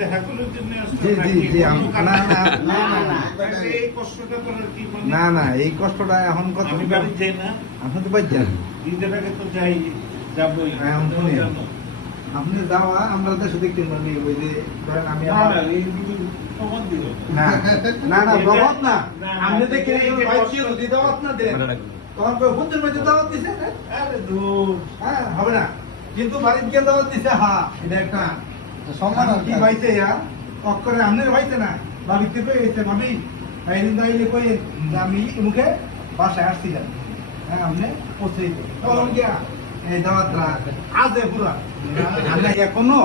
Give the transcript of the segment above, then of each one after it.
দেখা করার জন্য জি জি জি এই কষ্টটা করার কি না না এই কষ্টটা এখন কত আমি বাড়ি যাই না, আপনি তো বাইর যান ঈদের আগে তো যাই, যাবোই। এখন শুনেন, আপনি যাওয়া আমরা দেশে দেখতে পারি ওই যে ধরেন আমি না, না, এই প্রমাণ দিল না না না দাওয়াত না না, আপনি দেখে এই যে বাইরে যদি দাওয়াত না দেন তখন কই হুজুর মধ্যে দাওয়াত দিছে আরে দূর হ্যাঁ হবে না, কিন্তু বাড়িতে গিয়ে দাওয়াত দিছে হ্যাঁ এটা একটা সম্মান কি পাইছে ইয়া অক্ষরে আমনের পাইছে না ভাবিতে পেয়ে গেছে ভাবি আইদিন দাইলে কই আমি মুখে বাসায় আসছিলাম হ্যাঁ আমনে পৌঁছে তখন গিয়া এই দাওয়াতরা আজে পুরা আমরা এখনো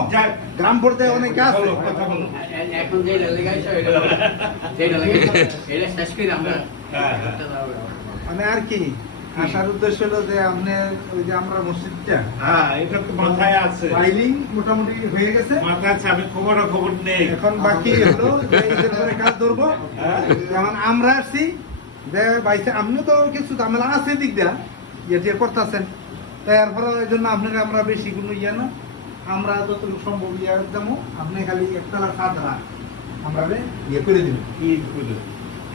গ্রাম পর্যায়ে অনেক আছে কথা বলো। এখন যে লাগাইছো এটা লাগাইছো এটা শেষ করে আমরা মানে আর কি আসার উদ্দেশ্য হলো যে আপনি ওই যে আমরা মসজিদটা হ্যাঁ, এটা তো মাথায় আছে, ফাইলিং মোটামুটি হয়ে গেছে, মাথায় আছে, আমি খবর নেই। এখন বাকি হলো যে ঈদের পরে কাজ ধরবো। যেমন আমরা আসছি যে বাইসে আপনি তো কিছু ঝামেলা আছে দিক দিয়া ইয়ে করতেছেন, তাই এরপরে ওই জন্য আপনাকে আমরা বেশি কোনো ইয়ে না, আমরা যতটুকু সম্ভব ইয়ে দেবো, আপনি খালি একতলা সাদরা আমরা ইয়ে করে দিব। ঈদ করে।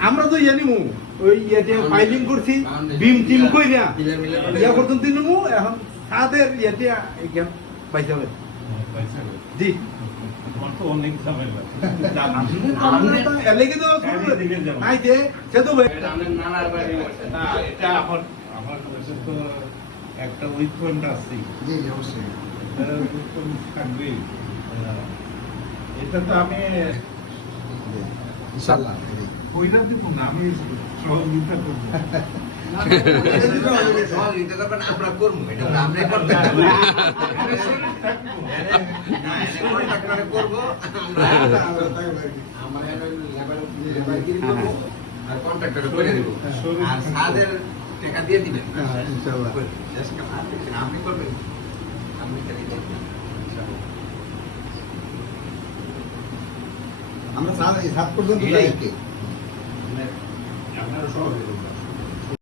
আমরা তো ইয়ে নিমু ওই ইয়েতে ফাইলিং করছি বিম টিম কই না ইয়া পর্যন্ত নিমু, এখন তাদের ইয়েতে এখান পাইতে হবে। পয়সা করে। জি আমার তো অনেক ঝামেলা। আমরা তো এলাকে তো নাই যে সে তো এটা আমাদের নানার বাড়ি না, এটা আমার কাছে তো একটা উইকপয়েন্ট আছে, জি অবশ্যই উইকপয়েন্ট থাকবেই। এটা তো আমি ইনশাআল্লাহ কইরা দিব না, আমি সহযোগিতা করবো। সহযোগিতা করবেন আমরা করবো, এটা আমরাই করতে করবো আমরা লেবারগিরি করবো আর কন্ট্রাক্টর করে দেবো আর সাদের টাকা দিয়ে দিবেন ইনশাআল্লাহ আপনি করবেন আপনি আমরা সাত পর্যন্ত যাই আপনারা সহযোগিতা